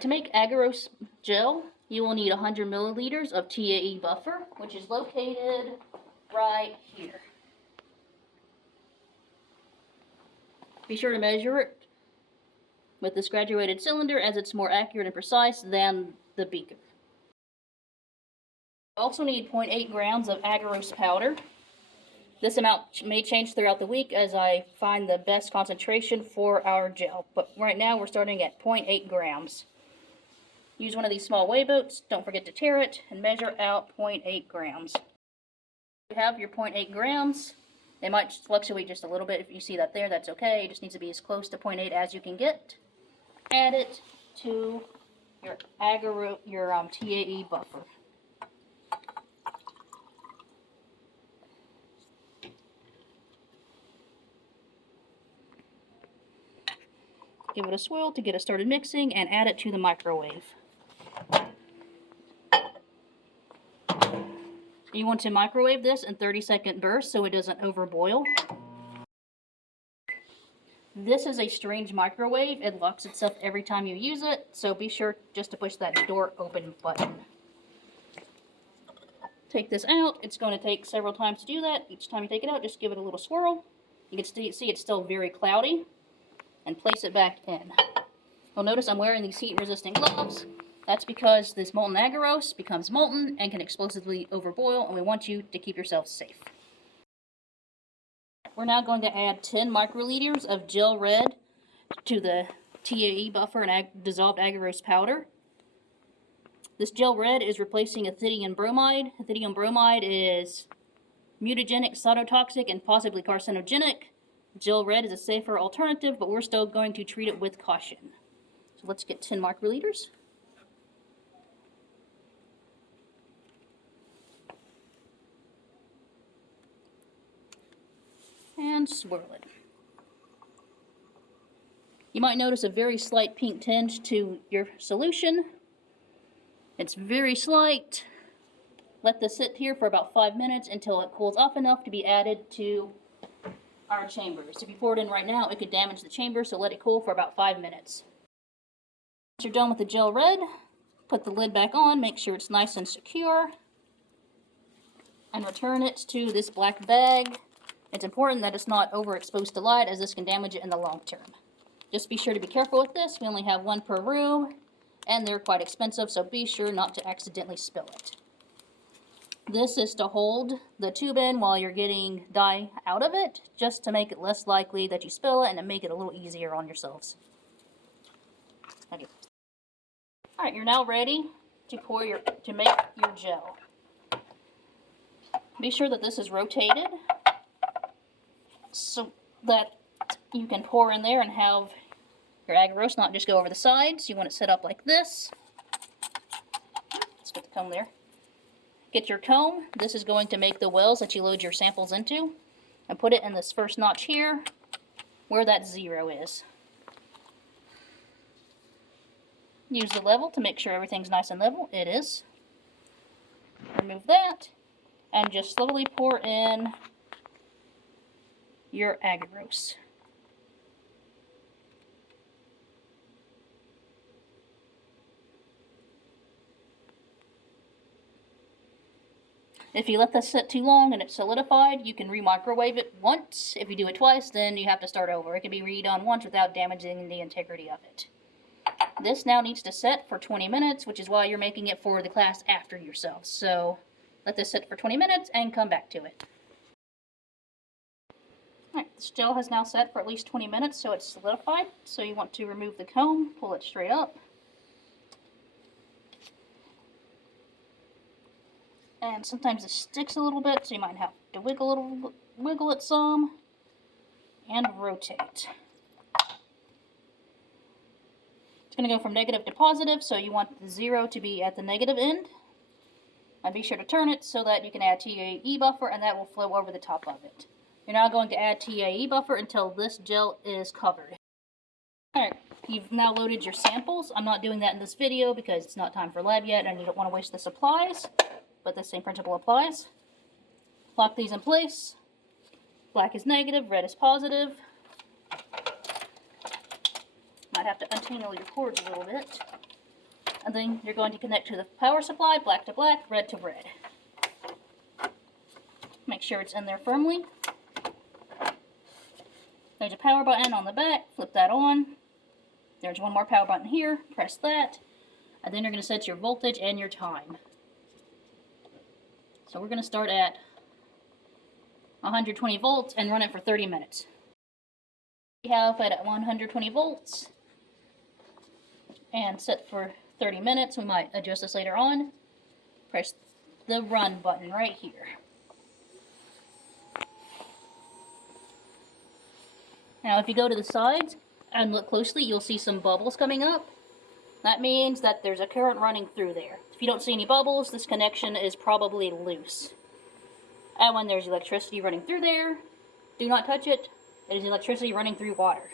Alright, to make agarose gel, you will need 100 milliliters of TAE buffer, which is located right here. Be sure to measure it with this graduated cylinder, as it's more accurate and precise than the beaker. You also need 0.8 grams of agarose powder. This amount may change throughout the week as I find the best concentration for our gel, but right now we're starting at 0.8 grams. Use one of these small weigh boats, don't forget to tare it, and measure out 0.8 grams. You have your 0.8 grams. It might fluctuate just a little bit. If you see that there, that's okay. It just needs to be as close to 0.8 as you can get. Add it to your TAE buffer. Give it a swirl to get it started mixing, and add it to the microwave. You want to microwave this in 30-second bursts so it doesn't overboil. This is a strange microwave. It locks itself every time you use it, so be sure just to push that door open button. Take this out. It's going to take several times to do that. Each time you take it out, just give it a little swirl. You can see it's still very cloudy, and place it back in. You'll notice I'm wearing these heat-resistant gloves. That's because this molten agarose becomes molten and can explosively overboil, and we want you to keep yourself safe. We're now going to add 10 microliters of gel red to the TAE buffer and dissolved agarose powder. This gel red is replacing ethidium bromide. Ethidium bromide is mutagenic, cytotoxic, and possibly carcinogenic. Gel red is a safer alternative, but we're still going to treat it with caution. So let's get 10 microliters. And swirl it. You might notice a very slight pink tinge to your solution. It's very slight. Let this sit here for about 5 minutes until it cools off enough to be added to our chambers. If you pour it in right now, it could damage the chamber, so let it cool for about 5 minutes. Once you're done with the gel red, put the lid back on, make sure it's nice and secure, and return it to this black bag. It's important that it's not overexposed to light, as this can damage it in the long term. Just be sure to be careful with this. We only have one per room, and they're quite expensive, so be sure not to accidentally spill it. This is to hold the tube in while you're getting dye out of it, just to make it less likely that you spill it and to make it a little easier on yourselves. Okay. Alright, you're now ready to make your gel. Be sure that this is rotated so that you can pour in there and have your agarose not just go over the sides. You want it set up like this. Let's get the comb there. Get your comb. This is going to make the wells that you load your samples into. And put it in this first notch here, where that 0 is. Use the level to make sure everything's nice and level. It is. Remove that, and just slowly pour in your agarose. If you let this sit too long and it's solidified, you can re-microwave it once. If you do it twice, then you have to start over. It can be redone once without damaging the integrity of it. This now needs to set for 20 minutes, which is why you're making it for the class after yourselves. So let this sit for 20 minutes and come back to it. Alright, this gel has now set for at least 20 minutes, so it's solidified. So you want to remove the comb, pull it straight up. And sometimes it sticks a little bit, so you might have to wiggle it some, and rotate. It's going to go from negative to positive, so you want the 0 to be at the negative end. And be sure to turn it so that you can add TAE buffer, and that will flow over the top of it. You're now going to add TAE buffer until this gel is covered. Alright, you've now loaded your samples. I'm not doing that in this video because it's not time for lab yet, and you don't want to waste the supplies. But the same principle applies. Lock these in place. Black is negative, red is positive. Might have to untangle your cords a little bit. And then you're going to connect to the power supply, black to black, red to red. Make sure it's in there firmly. There's a power button on the back, flip that on. There's one more power button here, press that. And then you're going to set your voltage and your time. So we're going to start at 120 volts and run it for 30 minutes. We have it at 120 volts and set for 30 minutes. We might adjust this later on. Press the run button right here. Now if you go to the sides and look closely, you'll see some bubbles coming up. That means that there's a current running through there. If you don't see any bubbles, this connection is probably loose. And when there's electricity running through there, do not touch it. It is electricity running through water.